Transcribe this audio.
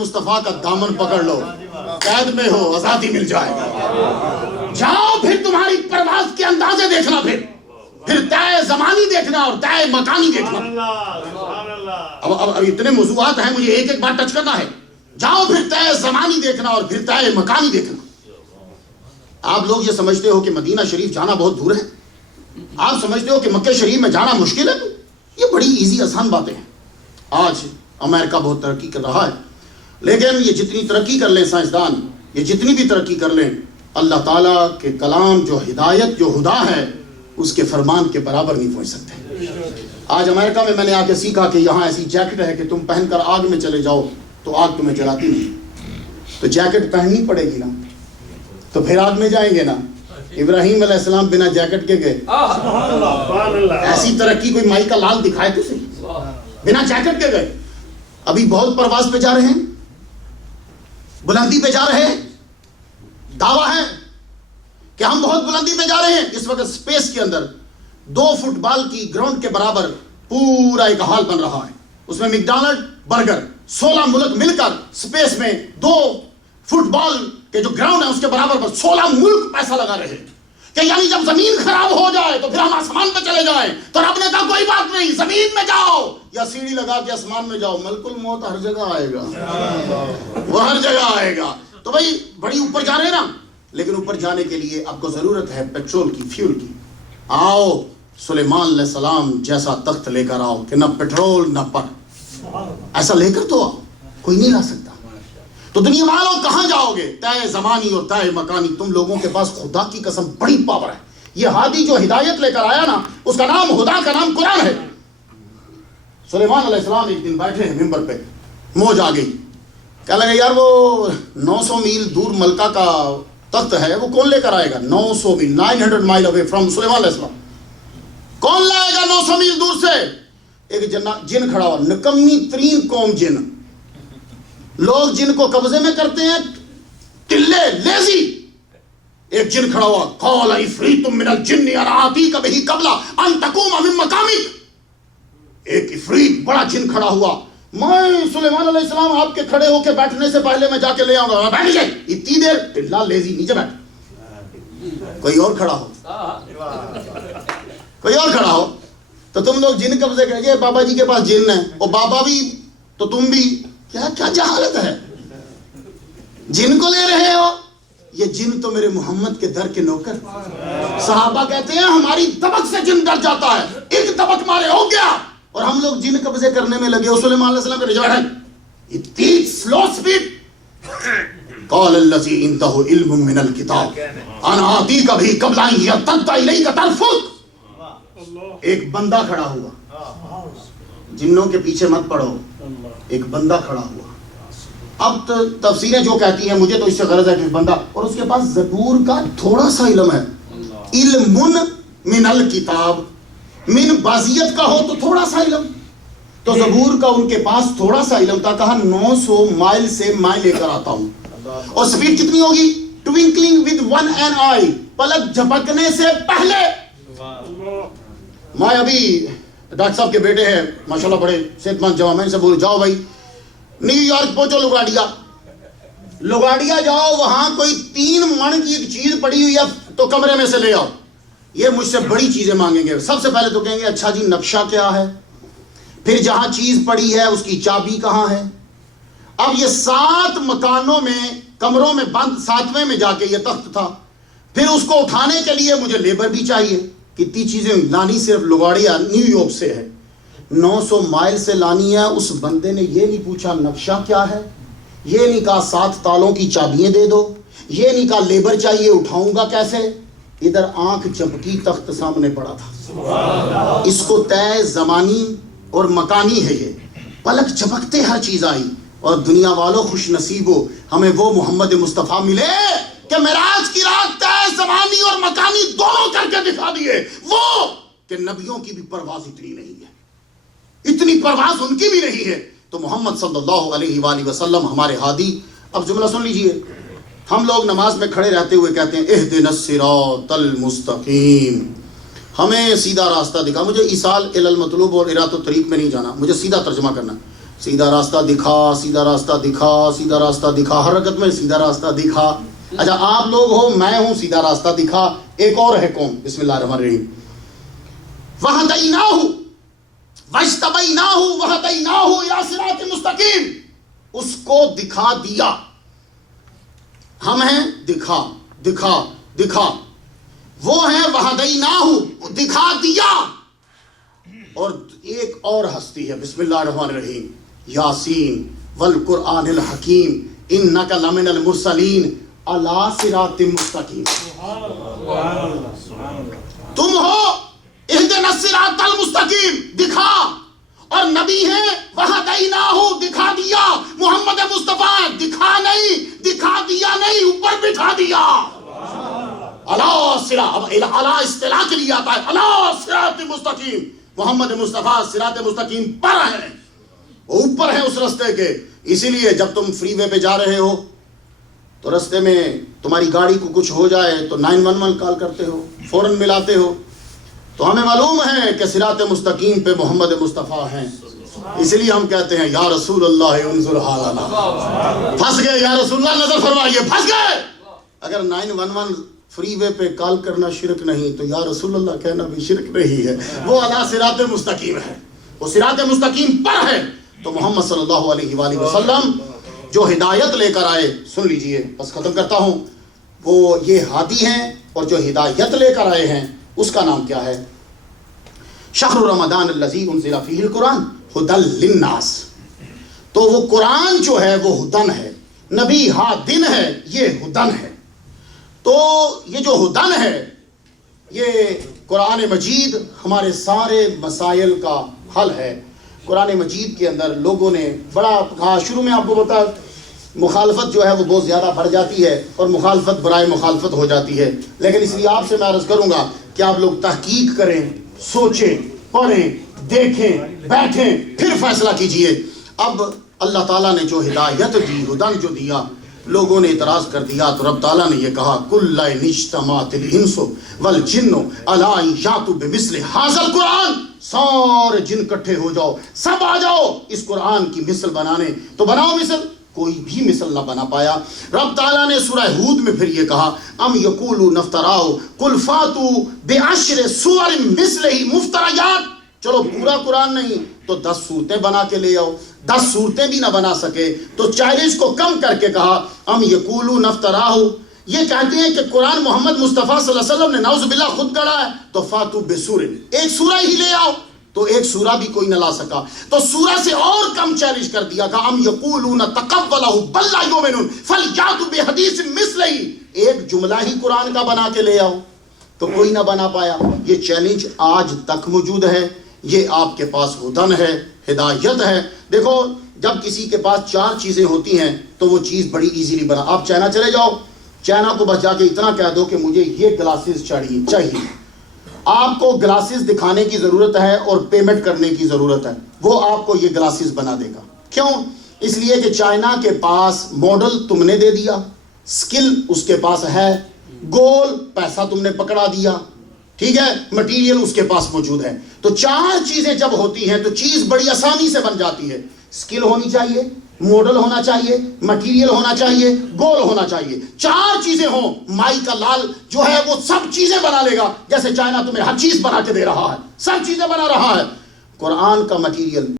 مصطفیٰ کا دامن پکڑ لو، قید میں ہو آزادی مل جائے گا. جاؤ پھر تمہاری پرواز کے اندازے دیکھنا، پھر طے زمانی دیکھنا اور طے مکانی دیکھنا. اب اتنے موضوعات ہیں، مجھے ایک ایک بات ٹچ کرنا ہے. جاؤ پھر طے زمانی دیکھنا اور پھر طے مکانی دیکھنا. آپ لوگ یہ سمجھتے ہو کہ مدینہ شریف جانا بہت دور ہے، آپ سمجھتے ہو کہ مکہ شریف میں جانا مشکل ہے. یہ بڑی ایزی آسان باتیں ہیں. آج امریکہ بہت ترقی کر رہا ہے، لیکن یہ جتنی ترقی کر لیں سائنسدان، یہ جتنی بھی ترقی کر لیں، اللہ تعالیٰ کے کلام جو ہدایت جو ہدا ہے اس کے فرمان کے برابر نہیں پہنچ سکتے. آج امریکہ میں نے آ کے سیکھا کہ یہاں ایسی جیکٹ ہے کہ تم پہن کر آگ میں چلے جاؤ تو آگ تمہیں جلاتی نہیں. تو جیکٹ پہننی پڑے گی نا، تو پھر آگ میں جائیں گے نا. ابراہیم علیہ السلام بنا جیکٹ کے گئے. ایسی ترقی کوئی مائی کا لال دکھائے تو صحیح، بنا جیکٹ کے گئے. ابھی بہت پرواز پہ جا رہے ہیں، بلندی پہ جا رہے ہیں. دعویٰ ہے کہ ہم بہت بلندی پہ جا رہے ہیں. اس وقت سپیس کے اندر 2 فٹ بال کی گراؤنڈ کے برابر پورا ایک ہال بن رہا ہے. اس میں میکڈونلڈ برگر 16 ملک مل کر سپیس میں 2 فٹ بال کے جو گراؤنڈ ہے اس کے برابر پر 16 ملک پیسہ لگا رہے ہیں کہ یعنی جب زمین خراب ہو جائے تو پھر ہم آسمان پہ چلے جائیں. تو رب نے کہا کوئی بات نہیں، زمین میں جاؤ یا سیڑھی لگا کے آسمان میں جاؤ، ملک الموت ہر جگہ آئے گا، وہ ہر جگہ آئے گا. تو بھائی بڑی اوپر جا رہے ہیں نا، لیکن اوپر جانے کے لیے آپ کو ضرورت ہے پیٹرول کی، فیول کی. آؤ سلیمان علیہ السلام جیسا تخت لے کر آؤ کہ نہ پیٹرول نہ پر، ایسا لے کر تو آؤ، کوئی نہیں لا سکتا. تو دنیا والوں کہاں جاؤ گے؟ طے زمانی اور طے مکانی. تم لوگوں کے پاس خدا کی قسم بڑی پاور ہے. یہ ہادی جو ہدایت لے کر آیا نا، اس کا نام خدا کا نام قرآن ہے. سلیمان علیہ السلام ایک دن بیٹھے ہیں ممبر پہ، موج آ گئی. کہنے لگے یار وہ 900 میل دور ملکہ کا تخت ہے، وہ کون لے کر آئے گا؟ 900 میل 900 مائل اوے فرام سلیمان علیہ السلام. کون لائے گا 900 میل دور سے؟ ایک جن کھڑا ہوا، نکمی ترین قوم جن. لوگ جن کو قبضے میں کرتے ہیں ٹلے، لیزی. ایک جن کھڑا ہوا، قال عفریت من الجن انا آتیک بہ قبل ان تقوم من مقامک. ایک عفریت بڑا جن کھڑا ہوا، میں سلیمان علیہ السلام آپ کے کھڑے ہو کے بیٹھنے سے پہلے میں جا کے لے آؤں گا. بیٹھ جائے اتنی دیر. ٹلا لیزی نیچے بیٹھ. کوئی اور کھڑا ہو، کوئی اور کھڑا ہو. تو تم لوگ جن قبضے کریں گے، بابا جی کے پاس جن ہے، اور بابا بھی تو تم بھی. کیا جہالت ہے، جن کو لے رہے ہو. یہ جن تو میرے محمد کے در کے نوکر. صحابہ کہتے ہیں ہماری دبک سے جن ڈر جاتا ہے، ایک دبک مارے ہو گیا، اور ہم لوگ جن قبضے کرنے میں لگے. سلیمان علیہ السلام کے جواب ہے اتنی سلو سپیڈ. قال الذی عنده علم من الکتاب انا آتیک بہ قبل ان یرتد الیک طرفک. ایک بندہ کھڑا ہوا، جنوں کے پیچھے مت پڑو. ایک بندہ کھڑا ہوا. اب تفسیریں جو کہتی ہیں، مجھے تو اس سے غرض ہے کہ بندہ، اور اس کے پاس زبور کا تھوڑا سا علم ہے. علم من الکتاب، من بازیت کا ہو تو تھوڑا سا علم، تو زبور کا ان کے پاس تھوڑا سا علم تھا. کہا 900 مائل سے میں لے کر آتا ہوں. اور سپیڈ کتنی ہوگی؟ ٹوینکلنگ ود ون این آئی، پلک جھپکنے سے پہلے. میں ابھی ڈاکٹر صاحب کے بیٹے ہیں ماشاءاللہ بڑے صحت مند جوان، میں ان سے بول جاؤ بھائی نیو یارک پہنچو، لگاڑیا جاؤ، وہاں کوئی 3 من کی ایک چیز پڑی ہوئی ہے تو کمرے میں سے لے آؤ. یہ مجھ سے بڑی چیزیں مانگیں گے. سب سے پہلے تو کہیں گے اچھا جی نقشہ کیا ہے، پھر جہاں چیز پڑی ہے اس کی چابی کہاں ہے. اب یہ 7 مکانوں میں کمروں میں بند، 7ویں میں جا کے یہ تخت تھا. پھر اس کو اٹھانے کے لیے مجھے لیبر بھی چاہیے. کتنی چیزیں لانی صرف لگاڑیا نیو یارک سے ہے، 900 مائل سے لانی ہے. اس بندے نے یہ نہیں پوچھا نقشہ کیا ہے، یہ نہیں کہا 7 تالوں کی چابیاں دے دو، یہ نہیں کہا لیبر چاہیے اٹھاؤں گا کیسے. ادھر آنکھ جھپکی تخت سامنے پڑا تھا. اس کو طے زمانی اور مکانی ہے. یہ پلک جھپکتے ہر چیز آئی. اور دنیا والوں خوش نصیب ہو، ہمیں وہ محمد مصطفیٰ ملے کہ معراج کی رات طے زمانی اور مکانی دونوں کر کے دکھا دیے. وہ کہ نبیوں کی بھی پرواز اتنی نہیں ہے، اتنی پرواز ان کی بھی نہیں ہے. تو محمد صلی اللہ علیہ وآلہ وسلم ہمارے ہادی. اب جملہ سن لیجئے. ہم لوگ نماز میں کھڑے رہتے ہوئے کہتے ہیں اہدنا الصراط المستقیم، ہمیں سیدھا راستہ دکھا. مجھے ایصال الی المطلوب اور ارادۃ الطریق میں نہیں جانا، مجھے سیدھا ترجمہ کرنا. سیدھا راستہ دکھا، سیدھا راستہ دکھا، سیدھا راستہ دکھا، ہر رکعت میں سیدھا راستہ دکھا. اچھا آپ لوگ ہو، میں ہوں سیدھا راستہ دکھا، ایک اور ہے کون؟ بسم اللہ الرحمن الرحیم. وَهَدَيْنَاهُ وَاجْتَبَيْنَاهُ وَهَدَيْنَاهُ إِلَىٰ صِرَاطٍ مُسْتَقِيمٍ. اس کو دکھا دیا. ہم ہیں دکھا دکھا دکھا، وہ ہیں وَهَدَيْنَاهُ دکھا دیا. اور ایک اور ہستی ہے، بسم اللہ الرحمن الرحیم. یاسین والقرآن الحکیم انک لمن المرسلین علی صراط مستقیم. تم ہو اہدنا الصراط المستقیم، دکھا. اور نبی ہے وہدیناہ، دکھا دیا. محمد مصطفیٰ دکھا نہیں، دکھا دیا نہیں، اوپر بٹھا دیا. علی اصطلاح کے لیے آتا ہے، علی صراط مستقیم. محمد مصطفیٰ صراط مستقیم پر ہیں، وہ اوپر ہیں اس رستے کے. اسی لیے جب تم فری وے پہ جا رہے ہو تو رستے میں تمہاری گاڑی کو کچھ ہو جائے تو 911 کال کرتے ہو، فوراً ملاتے ہو. تو ہمیں معلوم ہے کہ صراط مستقیم پہ محمد مصطفیٰ ہیں، اس لیے ہم کہتے ہیں یا رسول اللہ انظر حالنا. پھنس گئے یا رسول اللہ، نظر فرمائیے، پھنس گئے. اگر 911 فری وے پہ کال کرنا شرک نہیں تو یا رسول اللہ کہنا بھی شرک نہیں ہے. وہ علی صراط مستقیم ہے، وہ صراط مستقیم پر ہے. تو محمد صلی اللہ علیہ وآلہ وسلم جو ہدایت لے کر آئے، سن لیجئے، بس ختم کرتا ہوں. وہ یہ ہادی ہیں، اور جو ہدایت لے کر آئے ہیں اس کا نام کیا ہے؟ شہر رمضان الذی انزل فیہ القرآن ھدی للناس. تو وہ قرآن جو ہے وہ ہدن ہے، نبی ہادن ہے، یہ ہدن ہے. تو یہ جو ہدن ہے، یہ قرآن مجید ہمارے سارے مسائل کا حل ہے. قرآن مجید کے اندر لوگوں نے بڑا شروع میں آپ کو بتا، مخالفت جو ہے وہ بہت زیادہ بڑھ جاتی ہے اور مخالفت برائے مخالفت ہو جاتی ہے. لیکن اس لیے آپ سے میں عرض کروں گا کہ آپ لوگ تحقیق کریں، سوچیں، پڑھیں، دیکھیں، بیٹھیں، پھر فیصلہ کیجئے. اب اللہ تعالیٰ نے جو ہدایت دی، ہدن جو دیا، لوگوں نے اعتراض کر دیا تو رب تعالیٰ نے یہ کہا کل ان اجتمعت الانس والجن علی ان یاتوا بمثل ھذا القرآن. سارے جن اکٹھے ہو جاؤ، سب آ جاؤ اس قرآن کی مثل بنانے. تو بناؤ مثل، کوئی بھی مثل نہ بنا پایا. رب تعالیٰ نے سورہ ہود میں پھر یہ کہا ام یقولون افتراء قل فاتوا بعشر سور مثلہ مفتریات. چلو پورا قرآن نہیں تو 10 صورتیں بنا کے لے آؤ. 10 صورتیں بھی نہ بنا سکے تو 40 کو کم کر کے کہا ام یقولون افتراء. یہ کہتے ہیں کہ قرآن محمد مصطفیٰ صلی اللہ علیہ وسلم نے نعوذ باللہ خود گڑھا ہے، تو فاتو بسور، ایک سورہ ہی لے آؤ. تو ایک سورہ بھی کوئی نہ لا سکا، تو سورہ سے اور کم چیلنج کر دیا کہ ام یقولون تقولہ بل لا یؤمنون فلیاتوا بحدیث مثلہ. ایک جملہ ہی قرآن کا بنا کے لے آؤ، تو کوئی نہ بنا پایا. یہ چیلنج آج تک موجود ہے. یہ آپ کے پاس ہدن ہے، ہدایت ہے. دیکھو جب کسی کے پاس 4 چیزیں ہوتی ہیں تو وہ چیز بڑی ایزیلی بنا. آپ چائنا چلے جاؤ، چائنا کو بس جا کے اتنا کہہ دو کہ مجھے یہ گلاسز چاہیے. آپ کو گلاسز دکھانے کی ضرورت ہے اور پیمنٹ کرنے کی ضرورت ہے، وہ آپ کو یہ گلاسز بنا دے گا. کیوں؟ اس لیے کہ چائنا کے پاس ماڈل تم نے دے دیا، سکل اس کے پاس ہے، گول پیسہ تم نے پکڑا دیا، ٹھیک ہے، مٹیریل اس کے پاس موجود ہے. تو 4 چیزیں جب ہوتی ہیں تو چیز بڑی آسانی سے بن جاتی ہے. سکل ہونی چاہیے، ماڈل ہونا چاہیے، مٹیریل ہونا چاہیے، گول ہونا چاہیے. 4 چیزیں ہوں، مائی کا لال جو ہے وہ سب چیزیں بنا لے گا. جیسے چائنا تمہیں ہر چیز بنا کے دے رہا ہے، سب چیزیں بنا رہا ہے. قرآن کا مٹیریل